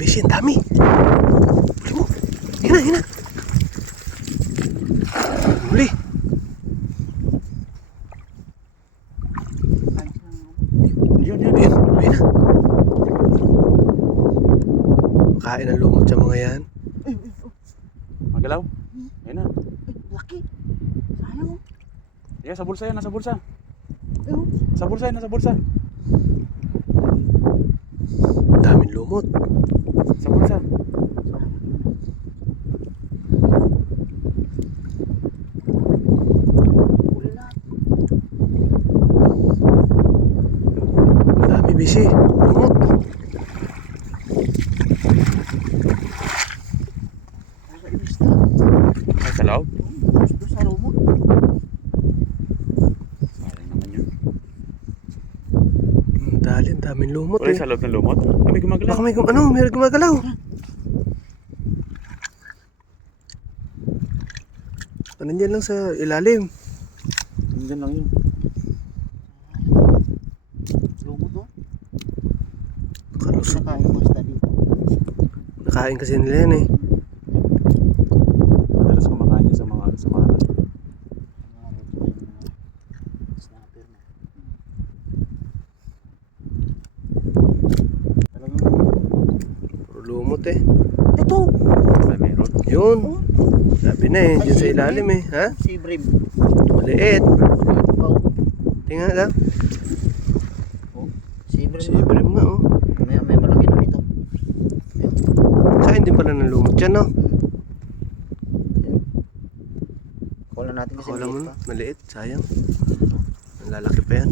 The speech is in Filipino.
Beshi, ang dami. Huli mo. Hina. Huli. Yun. Ayun na. Kain ng lumot sa mga yan. Magalaw. Ayun na. Laki. Sayang. Yeah, sa bulsa yan, nasa bulsa. Ayun. Sa bulsa yan, nasa bulsa. Daming lumot. Sa bulsa. Ang dami, Beshi. Lumot. Ay, sa loob. Gusto sa lumot. Sayang naman yun. Ang daming lumot Wala eh. sa loob ng lumot. Kami gumagalaw. Baka may gumagalaw. Nandiyan lang sa ilalim. Diyan lang yun. Lumot oh. Kalusot. Nakain mo sa dito. Nakain kasi nila yan eh. Madalas kumakain niya sa mga samaran. Snapper na. Talagang Puro lumot eh. Ito. may meron. Yun. Sabi na eh. Diyan sa ilalim eh. Ha? Si Brim. Maliit. Oh. Tingnan ka. Si Brim. Si Ibrahim nga oh. May malaki na dito. Kain din pala ng lumot dyan no. Kuha natin kasi Akala mo maliit na. pa. Maliit. Sayang. Ang lalaki pa yan.